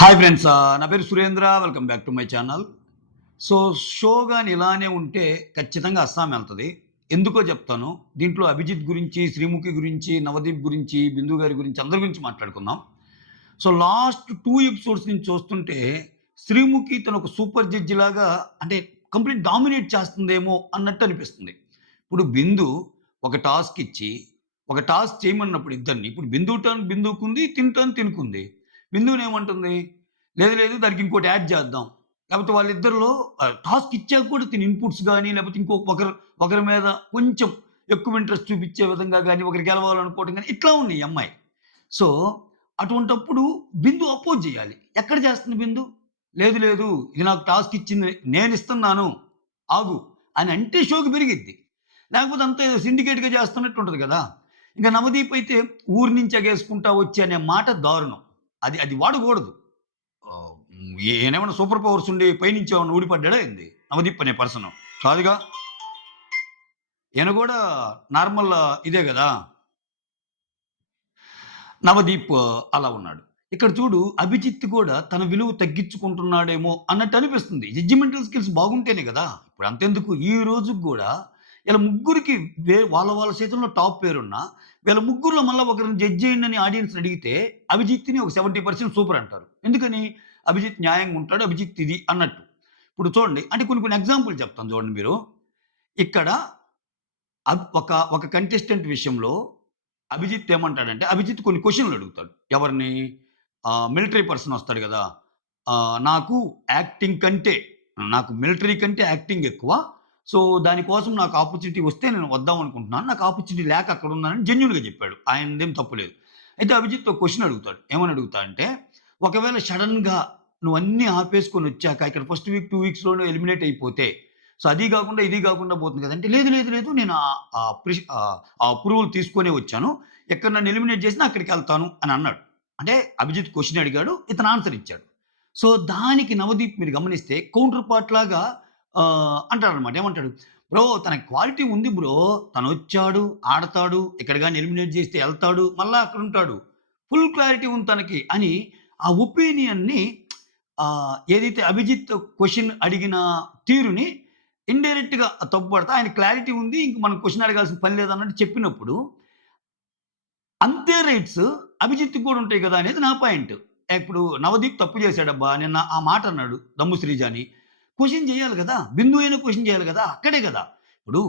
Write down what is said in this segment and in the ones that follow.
Hi friends. నా పేరు Surendra. Welcome back to my channel. So, show గాని ఇలానే ఉంటే ఖచ్చితంగా అస్సాం ఎళ్తది. ఎందుకో చెప్తాను. దీంట్లో అభిజిత్ గురించి, శ్రీముఖి గురించి, నవదీప్ గురించి, బిందు గారి గురించి అందరి గురించి మాట్లాడుకుందాం. సో, లాస్ట్ 2 ఎపిసోడ్స్ నుంచి చూస్తుంటే శ్రీముఖి తను ఒక సూపర్ జడ్జి లాగా అంటే కంప్లీట్ డామినేట్ చేస్తుందేమో అన్నట్టు అనిపిస్తుంది. ఇప్పుడు బిందు ఒక టాస్క్ ఇచ్చి, ఒక టాస్క్ చేయమన్నప్పుడు ఇద్దరిని ఇప్పుడు బిందు టర్న్ బిందుకుంది, తిన టర్న్ తినకుంది. బిందునేమంటుంది? లేదు, లేదు దానికి ఇంకోటి యాడ్ చేద్దాం. లేకపోతే వాళ్ళిద్దరిలో టాస్క్ ఇచ్చాక కూడా తిను ఇన్‌పుట్స్ గాని, లేకపోతే ఒకరి మీద కొంచెం ఎక్కువ ఇంట్రెస్ట్ చూపిచ్చే విధంగా గాని, ఒకరు గెలవాలనుకోవడం గాని, ఇట్లా ఉంది ఈ అమ్మాయి. సో, అటువంటప్పుడు బిందు అపోజ్ జేయాలి. ఎక్కడ చేస్తుంది బిందు? లేదు, లేదు ఇది నాకు టాస్క్ ఇచ్చింది నేనిస్తున్నాను ఆగు అని అంటే షోకి పెరిగిద్ది. లేకపోతే అంతా ఏదో సిండికేట్‌గా చేస్తున్నట్టు ఉంటది కదా! ఇంక నవదీప్ అయితే ఊరు నుంచి ఎగేసుకుంటా వచ్చి అనే మాట దారుణం. అది అది వాడకూడదు. ఈయనేమన్నా సూపర్ పవర్స్ ఉండి పైనుంచి ఏమన్నా ఊడిపడ్డాడా ఏంది? నవదీప్ అనే పర్సను. కాదుగా. ఈయన గూడా నార్మల్ ఇదే గదా! నవదీప్ అలా ఉన్నాడు. ఇక్కడ చూడు అభిజిత్ కూడా తన విలువ తగ్గించుకుంటున్నాడేమో అన్నట్టు అనిపిస్తుంది. జడ్జిమెంటల్ స్కిల్స్ బాగుంటేనే గదా! ఇప్పుడు అంతెందుకు ఈ రోజుకి గూడా ఈళ్ళ ముగ్గురికి వాళ్ళ చేతుల్లో టాప్ పేరున్నా, వీళ్ళ ముగ్గురిలో మళ్ళా ఒకరిని జడ్జ్ చేయండి అని ఆడియన్స్‌ని అడిగితే అభిజిత్‌ని ఒక 70% సూపర్ అంటారు. ఎందుకని? అభిజిత్ న్యాయంగా ఉంటాడు. అభిజిత్ ఇది అన్నట్టు. ఇప్పుడు చూడండి అంటే కొన్ని ఎగ్జాంపుల్ చెప్తాను చూడండి మీరు. ఇక్కడ ఒక కంటెస్టెంట్ విషయంలో అభిజిత్ ఏమంటాడంటే, అభిజిత్ కొన్ని క్వెషన్‌లు అడుగుతాడు. ఎవరిని? మిలిటరీ పర్సన్ వస్తాడు గదా! నాకు యాక్టింగ్ కంటే, నాకు మిలిటరీ కంటే యాక్టింగ్ ఎక్కువ. సో, దానికోసం నాకు ఆపర్చునిటీ వస్తే నేను వద్దాం అనుకుంటున్నాను. నాకు ఆపర్చునిటీ లేక అక్కడున్నానని జెన్యూన్‌గా జెప్పాడు. ఆయనదేం తప్పు లేదు. అయితే అభిజిత్ ఒక క్వెషన్ అడుగుతాడు. ఏమని అడుగుతాడంటే, ఒకవేళ సడెన్‌గా నువ్వన్నీ ఆపేసుకొనొచ్చాక ఇక్కడ ఫస్ట్ వీక్, 2 వీక్స్‌లోనే ఎలిమినేట్ అయిపోతే, సో, అది గాకుండా, ఇది గాకుండా పోతుంది కదంటే, లేదు, లేదు, లేదు నేను ఆ అప్రూవల్ తీసుకొనే వచ్చాను. ఎక్కడ నన్ను ఎలిమినేట్ చేసినా అక్కడికెళ్తాను అని అన్నాడు. అంటే అభిజిత్ క్వెషన్ అడిగాడు. ఇతను ఆన్సర్ ఇచ్చాడు. సో, దానికి నవదీప్ మీరు గమనిస్తే కౌంటర్ పార్ట్ లాగా అంటాడనమాట. ఏమంటాడు? "బ్రో తనకి క్వాలిటీ ఉంది బ్రో. తనొచ్చాడు, ఆడతాడు. ఇక్కడ గాని ఎలిమినేట్ చేస్తే ఎళ్తాడు. మళ్ళా అక్కడుంటాడు. ఫుల్ క్లారిటీ ఉంది తనకి" అని ఆ ఒపీనియన్‌ని ఏదైతే అభిజిత్ క్వెషన్ అడిగిన తీరుని ఇండైరెక్ట్‌గా తప్పుపడతా ఆయన క్లారిటీ ఉంది. ఇంక మనం క్వెషన్ అడగాల్సిన పని లేదన్నట్టు చెప్పినప్పుడు అంతే రైట్స్ అభిజిత్‌కి కూడా ఉంటాయి గదా! అనేది నా పాయింట్. ఇప్పుడు నవదీప్ తప్పు చేశాడబ్బా! నిన్న ఆ మాట అన్నాడు 'దమ్ము శ్రీజ' అని. క్వెషన్ చేయాలి గదా! బిందు అయినా క్వెషన్ చేయాలి గదా! అక్కడే గదా! ఇప్పుడు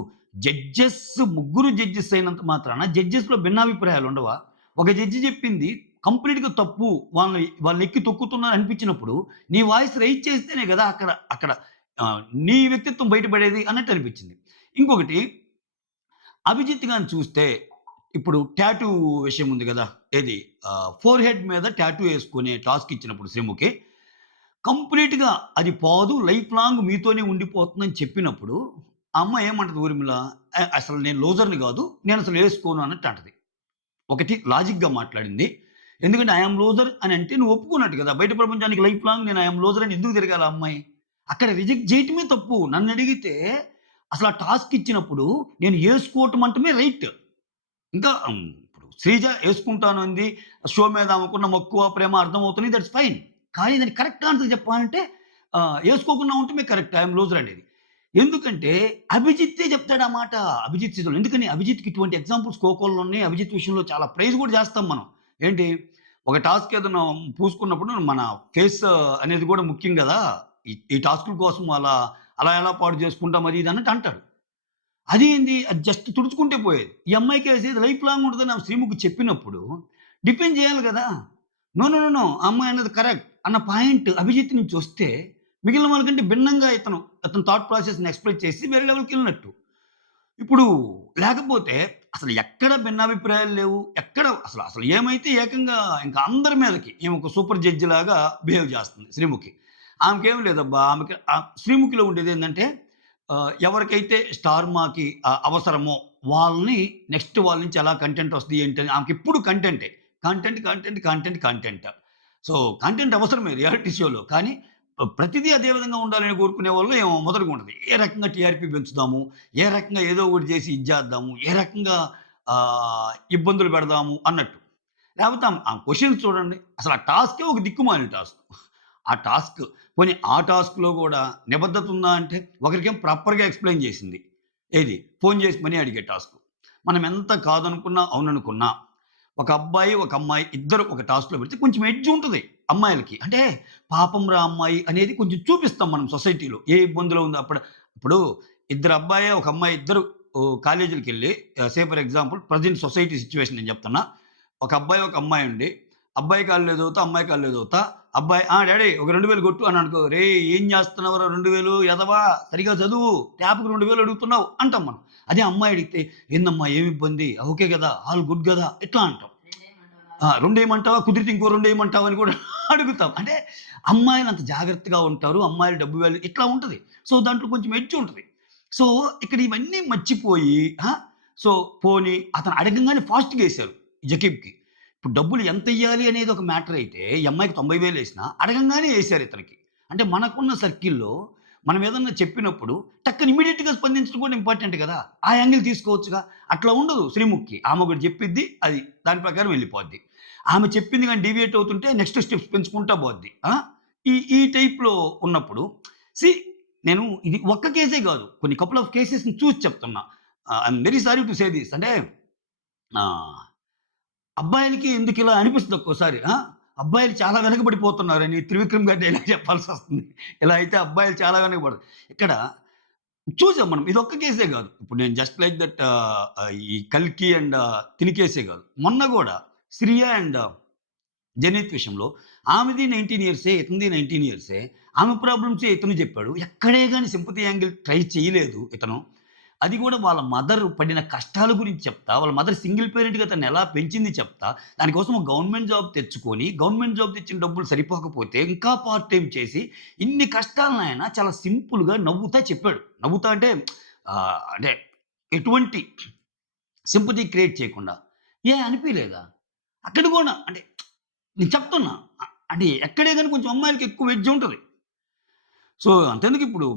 జడ్జెస్ ముగ్గురు జడ్జెస్ అయినంత మాత్రాన జడ్జెస్‌లో భిన్నాభిప్రాయాలు ఉండవా? ఒక జడ్జి చెప్పింది కంప్లీట్‌గా తప్పు. వాళ్ళని ఎక్కి తొక్కుతున్నారు అనిపించినప్పుడు నీ వాయిస్ రైజ్ చేస్తేనే గదా! అక్కడ అక్కడ నీ వ్యక్తిత్వం బయటపడేది అన్నట్టు అనిపించింది. ఇంకొకటి అభిజిత్ గారిని చూస్తే ఇప్పుడు టాటూ విషయం ఉంది గదా! ఏది ఫోర్ హెడ్ మీద టాటూ యేసుకునే టాస్క్ ఇచ్చినప్పుడు శ్రీముఖి, కంప్లీట్‌గా అది పోదు లైఫ్ లాంగ్ మీతోనే ఉండిపోతుందని చెప్పినప్పుడు, ఆ అమ్మాయి ఏమంటది ఊర్మిళ, అసలు నేను లూజర్‌ని గాదు. నేనసలు యేసుకోను అన్నట్టు అంటది. ఒకటి లాజిక్‌గా మాట్లాడింది. ఎందుకంటే ఐ యామ్ లూజర్ అని అంటే నువ్వు ఒప్పుకున్నట్టు గదా! బయట ప్రపంచానికి లైఫ్ లాంగ్ నేను ఐ యామ్ లూజర్ అని ఎందుకు తిరగాలి ఆ అమ్మాయి? అక్కడ రిజెక్ట్ జేయటమే తప్పు. నన్నడిగితే అసలు ఆ టాస్క్ ఇచ్చినప్పుడు నేను యేసుకోవటం అంటమే రైట్. ఇంకా ఇప్పుడు శ్రీజ యేసుకుంటానంది. షో మీద ఆమెకున్న మక్కువ, ప్రేమ అర్థమవుతున్నాయి. That's fine. కానీ దానికి కరెక్ట్ ఆన్సర్ చెప్పాలంటే యేసుకోకుండా ఉండటమే కరెక్ట్. ఐ యామ్ లూజర్ అనేది. ఎందుకంటే అభిజిత్తే చెప్తాడు ఆ మాట. అభిజిత్ సీజన్‌లో. ఎందుకని అభిజిత్‌కి ఇటువంటి ఎగ్జాంపుల్స్ కోకోల్లో ఉన్నాయి. అభిజిత్ విషయంలో చాలా ప్రైజ్ కూడా చేస్తాం మనం. ఏంటి ఒక టాస్క్ ఏదైనా పూసుకున్నప్పుడు మన ఫేస్ అనేది కూడా ముఖ్యం గదా! ఈ టాస్కుల కోసం అలా ఎలా పాడు చేసుకుంటాం అది ఇది అన్నట్టు అంటాడు. అదేంది? అది జస్ట్ తుడుచుకుంటే పోయేది. ఈ అమ్మాయికేసేది లైఫ్ లాంగ్ ఉంటదని ఆమె శ్రీముఖి చెప్పినప్పుడు, డిఫెండ్ చేయాలి గదా! No, no, no, no. ఆ అమ్మాయి అన్నది కరెక్ట్ అన్న పాయింట్ అభిజిత్ నుంచొస్తే, మిగిలిన వాళ్ళకంటే భిన్నంగా అతని థాట్ ప్రాసెస్‌ని ఎక్స్‌ప్రెస్ చేసి వేరే లెవెల్‌కెళ్ళినట్టు. ఇప్పుడు లేకపోతే అసలు ఎక్కడ భిన్నాభిప్రాయాలు లేవు. ఎక్కడ అసలు ఏమైతే ఏకంగా ఇంక అందరి మీదకి ఈమె ఒక సూపర్ జడ్జిలాగా బిహేవ్ చేస్తుంది శ్రీముఖి. ఆమెకేం లేదబ్బా! శ్రీముఖిలో ఉండేదేందంటే ఎవరికైతే స్టార్ మాకి అవసరమో వాళ్ళని నెక్స్ట్ వాళ్ళ నుంచి ఎలా కంటెంట్ వస్తది ఏంటి అని ఆమెకెప్పుడు కంటెంటే. Content, content, content, content. So, content అవసరమే రియాలిటీ షోలో. కానీ ప్రతిదీ అదే విధంగా ఉండాలని కోరుకునే వాళ్ళు ఏమో మొదలుగా ఉంటది. ఏ రకంగా టీఆర్‌పీ పెంచుదాము, ఏ రకంగా ఏదో ఒకటి చేసి ఇది చేద్దాము, ఏ రకంగా ఇబ్బందులు పెడదాము అన్నట్టు. లేపోతే ఆ క్వెషన్స్ చూడండి. అసలు ఆ టాస్కే ఒక దిక్కుమాలిన టాస్క్. ఆ టాస్క్ పోనీ ఆ టాస్క్‌లో గూడా నిబద్ధత ఉందా అంటే ఒకరికేమో ప్రాపర్‌గా ఎక్స్‌ప్లెయిన్ చేసింది. ఏది? ఫోను చేసి మనీ అడిగే టాస్క్. మనం ఎంత కాదనుకున్నా, అవుననుకున్నా ఒక అబ్బాయి, ఒక అమ్మాయి ఇద్దరు ఒక టాస్క్‌లో పెడితే కొంచెం ఎడ్జ్ ఉంటది అమ్మాయిలకి. అంటే పాపంరా అమ్మాయి అనేది కొంచెం చూపిస్తాం మనం సొసైటీలో. ఏ ఇబ్బందిలో ఉందో ఇప్పుడు ఇద్దరు అబ్బాయి, ఒక అమ్మాయి ఇద్దరు కాలేజీలకెళ్ళి say for example present society situation నేను చెప్తున్నా. ఒక అబ్బాయి, ఒక అమ్మాయి ఉండి, అబ్బాయి కాళ్ళలో చదువుతా, అమ్మాయి కాళ్ళలో చదువుతా. అబ్బాయి డాడీ ఒక 2000 కొట్టు అని అనుకో. "రేయ్! ఏం చేస్తున్నావురా 2000 ఎదవా సరిగ్గా చదువు. ట్యాప్‌కి 2000 అడుగుతున్నావు" అంటాం మనం. అదే అమ్మాయి అడిగితే, "ఏందమ్మా ఏమి ఇబ్బంది? ఓకే గదా! ఆల్ గుడ్ గదా!" ఇట్లా అంటాం. రెండేయమంటావా? కుదిరితే ఇంకో రెండేయమంటావా అని కూడా అడుగుతాం. అంటే అమ్మాయిలు అంత జాగ్రత్తగా ఉంటారు. అమ్మాయిలు డబ్బు వాల్యూ ఇట్లా ఉంటది. సో, దాంట్లో కొంచెం ఎడ్జ్ ఉంటది. సో, ఇక్కడ ఇవన్నీ మర్చిపోయి ఆ! సో, పోనీ అతను అడగంగానే ఫాస్ట్‌గా ఎసారు జకీబ్‌కి. ఇప్పుడు డబ్బులు ఎంతెయ్యాలి అనేది ఒక మ్యాటర్ అయితే, ఈ అమ్మాయికి 90,000 ఎసినా అడగంగానే ఎసారు ఇతనికి. అంటే మనకున్న సర్కిల్‌లో మనం ఏదన్నా చెప్పినప్పుడు టక్కన ఇమ్మీడియేట్‌గా స్పందించడం కూడా ఇంపార్టెంట్ గదా! ఆ యాంగిల్ తీసుకోవచ్చుగా. అట్లా ఉండదు శ్రీముఖి. ఆమె ఒకటి చెప్పిద్ది అది దాని ప్రకారం వెళ్ళిపోద్ది. ఆమె చెప్పింది గాని డీవియేట్ అవుతుంటే నెక్స్ట్ స్టెప్స్ పెంచుకుంటా పోద్ది. ఈ ఈ టైప్‌లో ఉన్నప్పుడు సీ నేను ఇది ఒక్క కేసే గాదు. కొన్ని కపుల్ ఆఫ్ కేసెస్‌ని చూసి చెప్తున్నా. I am very sorry to say this అంటే ఆహ్, అబ్బాయిలకి ఎందుకిలా అనిపిస్తది ఒక్కోసారి. అబ్బాయిలు చాలా వెనకబడిపోతున్నారని 'త్రివిక్రమ్' గారి డైలాగ్ చెప్పాల్సొస్తుంది. ఇలా అయితే అబ్బాయిలు చాలా ఇక్కడ చూసాం మనం. ఇదొక్క కేసే గాదు. ఇప్పుడు నేను జస్ట్ లైక్ దట్ ఈ 'కల్కి' అండ్ 'తిని' కేసే గాదు. మొన్న గూడా 'శ్రియ' అండ్ 'జెనిత్' విషయంలో ఆమెది 19 ఇయర్సే, ఇతనిది 19 ఇయర్సే. ఆమె ప్రాబ్లమ్సే ఇతను జెప్పాడు. ఎక్కడే గాని సింపతి యాంగిల్ ట్రై చేయలేదు ఇతను. అది గూడా వాళ్ళ మదర్ పడిన కష్టాల గురించి చెప్తా, వాళ్ళ మదర్ సింగిల్ పేరెంట్‌గా తనెలా పెంచింది చెప్తా, దానికోసం ఒక గవర్నమెంట్ జాబ్ తెచ్చుకొని, గవర్నమెంట్ జాబ్ తెచ్చిన డబ్బులు సరిపోకపోతే ఇంకా పార్ట్ టైమ్ చేసి, ఇన్ని కష్టాలనాయన చాలా సింపుల్‌గా నవ్వుతా చెప్పాడు. నవ్వుతా అంటే అంటే ఎటువంటి సింపతి క్రియేట్ చేయకుండా. అనిపియలేదా? అక్కడ గూడా అంటే నేను చెప్తున్నా. అంటే ఎక్కడే గాని కొంచెం అమ్మాయిలకి ఎక్కువ ఎడ్జ్ ఉంటది. సో, అంతెందుకు ఇప్పుడు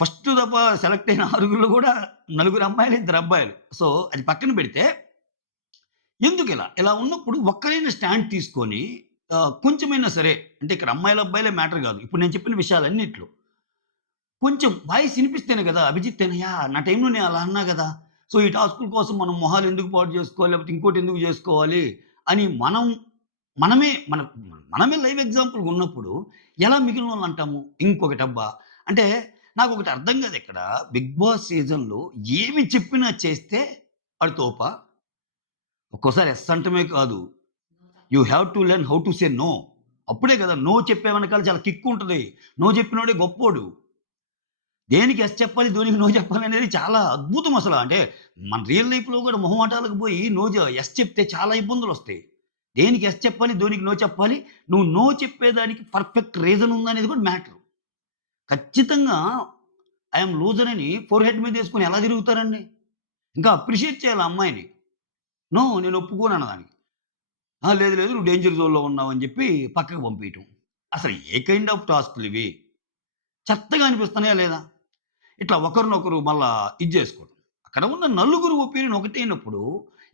ఫస్ట్ దఫా సెలెక్ట్ అయిన ఆరుగురిలో గూడా నలుగురు అమ్మాయిలు, ఇద్దరు అబ్బాయిలు. సో, అది పక్కన పెడితే ఎందుకిలా? ఇలా ఉన్నప్పుడు ఒక్కరైనా స్టాండ్ తీసుకొని కొంచెమైనా సరే అంటే ఇక్కడ అమ్మాయిలు, అబ్బాయిలే మ్యాటర్ గాదు. ఇప్పుడు నేను చెప్పిన విషయాలన్నిట్లో కొంచెం వాయిస్ ఇనిపిస్తేనే గదా! అభిజిత్ అన్నయ్య నా టైంలో నేను అలా అన్నా గదా! సో, ఈ టాస్కుల కోసం మనం మొహాలు ఎందుకు పాడు జేసుకోవాలి? లేకపోతే ఇంకోటి ఎందుకు జేసుకోవాలి? అని మనమే మనమే లైవ్ ఎగ్జాంపుల్‌గా ఉన్నప్పుడు ఎలా మిగిలినోళ్ళని అంటాము? ఇంకొకటబ్బా! అంటే నాకొకటి అర్థం కాదిక్కడ 'బిగ్ బాస్' సీజన్‌లో ఏమి చెప్పినా చేస్తే ఆడు తోపా? ఒక్కోసారి యెస్ అంటమే కాదు. You have to learn how to say no. అప్పుడే గదా! నో చెప్పే వెనకాల చాలా కిక్ ఉంటది. నో చెప్పినోడే గొప్పోడు. దేనికి యెస్ చెప్పాలి, దేనికి నో చెప్పాలనేది చాలా అద్భుతం అసల. అంటే మన రియల్ లైఫ్‌లో గూడా మొహమాటాలకు పోయి యెస్ చెప్తే చాలా ఇబ్బందులొస్తాయి. దేనికి యెస్ చెప్పాలి, దేనికి నో చెప్పాలి, నువ్వు నో చెప్పేదానికి పర్ఫెక్ట్ రీజన్ ఉందనేది కూడా మ్యాటరు. ఖచ్చితంగా ఐ యామ్ లూజర్ అని ఫోర్‌హెడ్ మీదేసుకొని ఎలా తిరుగుతారండి? ఇంకా అప్రిషియేట్ చేయాలి ఆ అమ్మాయిని. నో నేను ఒప్పుకోను అన్నదానికి. లేదు లేదు నువ్వు డేంజర్ జోన్‌లో ఉన్నావని చెప్పి పక్కకు పంపియటం. అసలు ఏ కైండ్ ఆఫ్ టాస్క్‌లివి? చెత్తగా అనిపిస్తున్నాయా లేదా? ఇట్లా ఒకరినొకరు మళ్ళా ఇది జేసుకోవడం. అక్కడ ఉన్న నలుగురు ఒపీనియన్ ఒకటే అయినప్పుడు,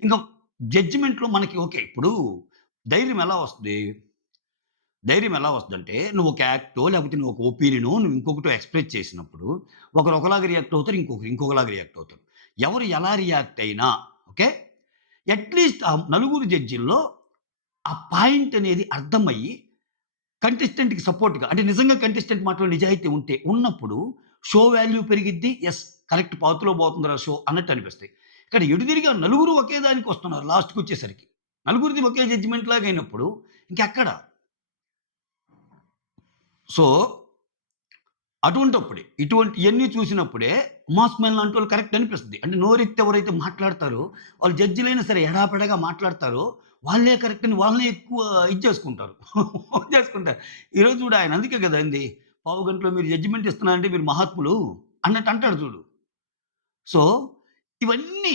ఇంక జడ్జిమెంట్‌లో మనకి ఓకే. ఇప్పుడు ధైర్యం ఎలా వస్తది? ధైర్యం ఎలా వస్తదంటే, నువ్వు ఒక యాక్టో, లేకపోతే నువ్వు ఒక ఒపీనియనో, నువ్వు ఇంకొకటో ఎక్స్‌ప్రెస్ చేసినప్పుడు, ఒకరు ఒకలాగా రియాక్ట్ అవుతారు. ఇంకొకరు ఇంకొకలాగా రియాక్ట్ అవుతారు. ఎవరు ఎలా రియాక్ట్ అయినా ఓకే. అట్‌లీస్ట్ ఆ నలుగురు జడ్జిల్లో ఆ పాయింట్ అనేది అర్థమయ్యి కంటెస్టెంట్‌కి సపోర్ట్‌గా అంటే నిజంగా కంటెస్టెంట్ మాటలో నిజాయితీ ఉన్నప్పుడు షో వాల్యూ పెరిగిద్ది. యెస్ కరెక్ట్ పాతులో పోతుందిరా షో అన్నట్టు అనిపిస్తాయి. ఇక్కడ ఎటుతిరిగి నలుగురు ఒకే దానికొస్తున్నారు లాస్ట్‌కొచ్చేసరికి. నలుగురిది ఒకే జడ్జిమెంట్ లాగా అయినప్పుడు ఇంకెక్కడ? సో, అటువంటప్పుడే ఇయన్నీ చూసినప్పుడే మాస్ మెన్ లాంటోళ్ళు కరెక్ట్ అనిపిస్తది. అంటే నోరెత్తి ఎవరైతే మాట్లాడతారో వాళ్ళు జడ్జిలైనా సరే ఎడాపెడాగా మాట్లాడతారో వాళ్ళే కరెక్ట్ అని వాళ్ళనే ఎక్కువ ఇది చేసుకుంటారు. చేసుకుంటారు. ఈరోజు చూడు ఆయన అందుకే కదా అంది. పావు గంటలో మీరు జడ్జిమెంట్ ఇస్తున్నారంటే మీరు మహాత్ములు అన్నట్టు అంటాడు చూడు. సో, ఇవన్నీ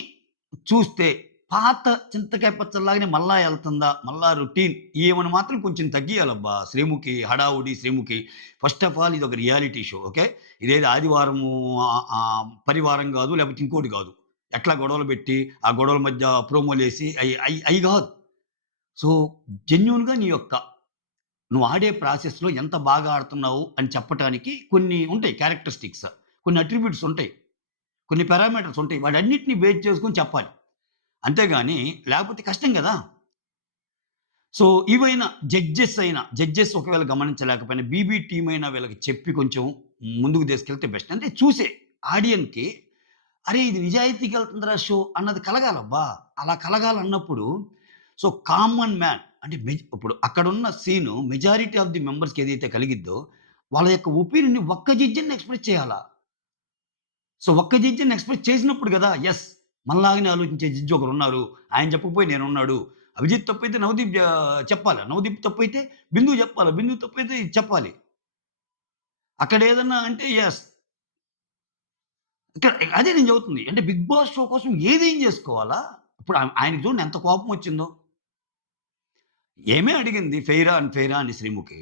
చూస్తే పాత చింతకాయ పచ్చడిలాగానే మళ్ళా ఎళ్తుందా? మళ్ళా రొటీన్ ఈమెను మాత్రం కొంచెం తగ్గియాలబ్బా! 'శ్రీముఖి' హడావుడి 'శ్రీముఖి'. ఫస్ట్ ఆఫ్ ఆల్ ఇదొక రియాలిటీ షో. ఓకే. ఇదేదో ఆదివారము పరివారం గాదు. లేకపోతే ఇంకోటి గాదు. ఎట్లా గొడవలు పెట్టి, ఆ గొడవల మధ్య ప్రోమోలేసి అయి అయి అయి గాదు. సో, జెన్యూన్‌గా నువ్వు ఆడే ప్రాసెస్‌లో ఎంత బాగా ఆడుతున్నావు అని చెప్పటానికి కొన్ని ఉంటాయి క్యారెక్టరిస్టిక్స్. కొన్ని అట్రిబ్యూట్స్ ఉంటాయి. కొన్ని పారామీటర్స్ ఉంటాయి. వాటన్నిటిని బేస్ చేసుకొని చెప్పాలి. అంతేగాని లేకపోతే కష్టం గదా! సో, ఇవైనా జడ్జెస్ ఒకవేళ గమనించలేకపోయినా బీబీ టీమ్ అయినా వీళ్ళకి చెప్పి కొంచెం ముందుకు తీసుకెళ్తే బెస్ట్. అంటే చూసే ఆడియన్స్‌కి అరే! ఇది నిజాయితీగెళ్తుందిరా షో అన్నది కలగాలబ్బా! అలా కలగాలన్నప్పుడు సో, కామన్ మ్యాన్ అంటే ఇప్పుడు అక్కడున్న సీను మెజారిటీ ఆఫ్ ది మెంబర్స్‌కి ఏదైతే కలిగిద్దో వాళ్ళ యొక్క ఒపీనియన్‌ని ఒక్క జడ్జన్న ఎక్స్‌ప్రెస్ చేయాలా. సో, ఒక్క జడ్జన్న ఎక్స్‌ప్రెస్ చేసినప్పుడు గదా! యెస్. మనలాగానే ఆలోచించే జడ్జ్ ఒకరున్నారు. ఆయన చెప్పకపోయి నేనున్నాడు. అభిజిత్ తప్పైతే నవదీప్ చెప్పాలా. నవదీప్ తప్పైతే బిందు చెప్పాలా. బిందు తప్పైతే ఇది చెప్పాలి. అక్కడేదన్నా అంటే యెస్. ఇక్కడ అదే నేను చెబుతుంది. అంటే 'బిగ్ బాస్' షో కోసం ఏదేం జేసుకోవాలా? ఇప్పుడు ఆయనకి చూడండి ఎంత కోపమొచ్చిందో. ఏమే అడిగింది ఫెయిరా? అన్‌ఫెయిరా? అని శ్రీముఖి.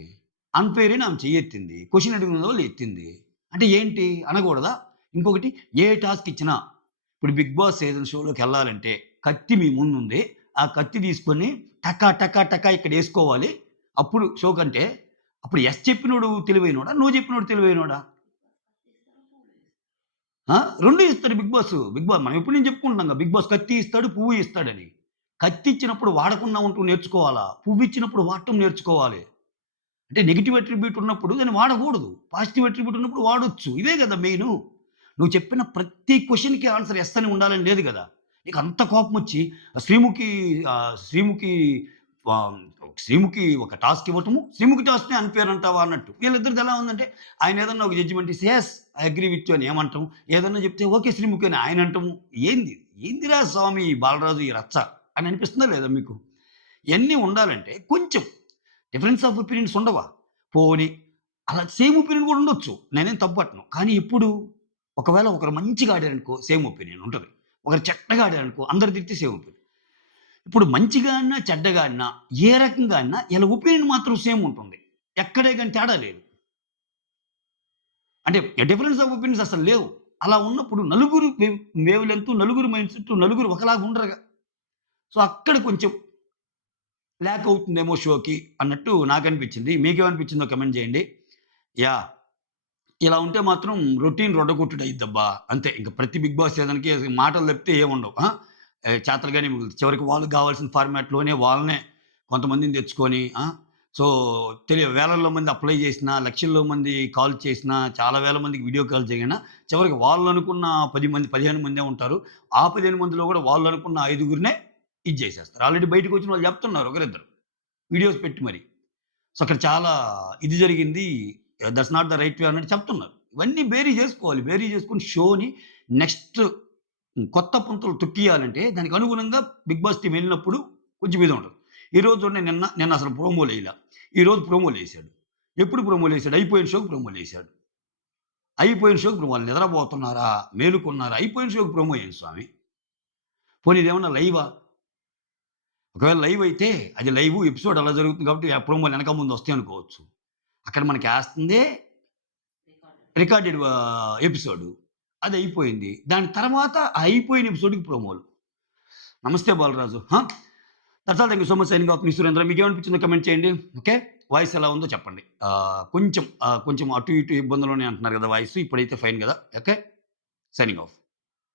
అన్‌ఫెయిర్ అని ఆమె చెయ్యెత్తింది. క్వెషన్ అడిగినోళ్ళు ఎత్తింది. అంటే ఏంటి అనకూడదా? ఇంకొకటి ఏ టాస్క్ ఇచ్చినా ఇప్పుడు 'బిగ్ బాస్' సీజన్ షోలోకెళ్ళాలంటే కత్తి మీ ముందుంది. ఆ కత్తి తీసుకొని టకా టకా టకా ఇక్కడేసుకోవాలి. అప్పుడు షో కంటే అప్పుడు యెస్ చెప్పినోడు తెలివైనోడా? నో చెప్పినోడు తెలివైనోడా? ఆ! 2 ఇస్తాడు 'బిగ్ బాస్' మనం ఎప్పటి నుంచి చెప్పుకుంటున్నాంగా 'బిగ్ బాస్' కత్తి ఇస్తాడు, పువ్వు ఇస్తాడని. కత్తి ఇచ్చినప్పుడు వాడకుండా ఉంటూ నేర్చుకోవాలా. పువ్వు ఇచ్చినప్పుడు వాడటం నేర్చుకోవాలి. అంటే నెగెటివ్ అట్రిబ్యూట్ ఉన్నప్పుడు దాన్ని వాడకూడదు. పాజిటివ్ అట్రిబ్యూట్ ఉన్నప్పుడు వాడొచ్చు. ఇదే గదా మెయిను. నువ్వు చెప్పిన ప్రతి క్వెషన్‌కి ఆన్సర్ యెస్ అని ఉండాలని లేదు గదా! నీకు అంత కోపమొచ్చి శ్రీముఖి శ్రీముఖి ఆహ్, శ్రీముఖి ఒక టాస్క్ ఇవ్వటము, శ్రీముఖి టాస్క్‌ని అన్‌ఫెయిర్ అంటావా అన్నట్టు. వీళ్ళిద్దరిది ఎలా ఉందంటే ఆయన ఏదన్నా ఒక జడ్జిమెంట్ ఇస్తే yes I agree with you అని ఏమంటాం. ఏదన్నా చెప్తే ఓకే శ్రీముఖి అని ఆయన అంటము. ఏంది? ఏందిరా స్వామి ఈ బాలరాజు ఈ రచ్చ అని అనిపిస్తుందా లేదా మీకు? ఇయన్నీ ఉండాలంటే కొంచెం డిఫరెన్స్ ఆఫ్ ఒపీనియన్స్ ఉండవా? పోనీ అలా సేమ్ ఒపీనియన్ గూడా ఉండొచ్చు. నేనేం తప్పట్టను. కానీ ఎప్పుడు ఒకవేళ ఒకరు మంచిగా ఆడారనుకో సేమ్ ఒపీనియన్ ఉంటది. ఒకరు చెడ్డగా ఆడారనుకో అందరు తిడితే సేమ్ ఒపీనియన్. ఇప్పుడు మంచిగా ఆడినా, చెడ్డగా ఆడినా, ఏ రకంగా ఆడినా ఈళ్ళ ఒపీనియన్ మాత్రం సేమ్ ఉంటుంది. ఎక్కడే గాని తేడా లేదు. అంటే డిఫరెన్స్ ఆఫ్ ఒపీనియన్స్ అసలు లేవు. అలా ఉన్నప్పుడు నలుగురు వేవ్ లెంత్, నలుగురు మైండ్ సెట్, నలుగురు ఒకలాగా ఉండరుగా. సో, అక్కడ కొంచెం ల్యాక్ అవుతుందేమో షోకి అన్నట్టు నాకనిపించింది. మీకేమనిపించిందో కామెంట్ చేయండి. యాహ్! ఇలా ఉంటే మాత్రం రొటీన్ రొడ్డగొట్టుడు అయిద్దబ్బా! అంతే. ఇంక ప్రతి 'బిగ్ బాస్' సీజన్‌కి మాటలు తప్పితే ఏముండవు. ఆ! చేతలుగానే మిగులుతాయి. చివరికి వాళ్ళకి కావాల్సిన ఫార్మాట్‌లోనే వాళ్ళనే కొంతమందిని తెచ్చుకొని సో, వేలల్లో మంది అప్లై చేసినా, లక్షల్లో మంది కాల్ చేసినా, చాలా వేల మందికి వీడియో కాల్ చేసినా, చివరికి వాళ్ళనుకున్న 10 మంది, 15 మందే ఉంటారు. ఆ 15 మందిలో కూడా వాళ్ళనుకున్న ఐదుగురినే ఇది చేసేస్తారు. ఆల్రెడీ బయటకొచ్చిన వాళ్ళు చెప్తున్నారు ఒకరిద్దరు. వీడియోస్ పెట్టి మరి. సో, అక్కడ చాలా ఇది జరిగింది. That's not the right way అన్నట్టు చెప్తున్నారు. ఇవన్నీ బేరీ జేసుకోవాలి. బేరీ జేసుకొని షోని నెక్స్ట్ కొత్త పుంతలు తొక్కియాలంటే దానికి అనుగుణంగా 'బిగ్ బాస్' టీమ్ ఎళ్ళినప్పుడు కొంచెం ఇది ఉంటది. ఈరోజు చూడండి నిన్న అసలు ప్రోమోలేయలా. ఈరోజు ప్రోమోలేసాడు. ఎప్పుడు ప్రోమోలేసాడు? అయిపోయిన షోకి ప్రోమోలేసాడు. అయిపోయిన షోకి వాళ్ళు నిద్రపోతున్నారా? మేలుకున్నారా? అయిపోయిన షోకి ప్రోమో ఏంటి స్వామి? పోనీ ఇదేమన్నా లైవా? ఒకవేళ లైవ్ అయితే అది లైవ్ ఎపిసోడ్ అలా జరుగుతుంది కాబట్టి ఆ ప్రోమోలు ఎనక ముందు వస్తాయి అనుకోవచ్చు. అక్కడ మనకేస్తుందే రికార్డెడ్ ఎపిసోడు. అదయిపోయింది. దాని తర్వాత ఆ అయిపోయిన ఎపిసోడ్‌కి ప్రోమోలు. నమస్తే Balaraju. That's all. Thank you so much signing off మీ సురేంద్ర. మీకేమనిపించిందో కామెంట్ చేయండి. ఓకే. వాయిస్ ఎలా ఉందో చెప్పండి. కొంచెం అటు ఇటు ఇబ్బందులోనే అంటున్నారు కదా! వాయిస్. ఇప్పుడైతే ఫైన్ గదా! ఓకే. Signing off.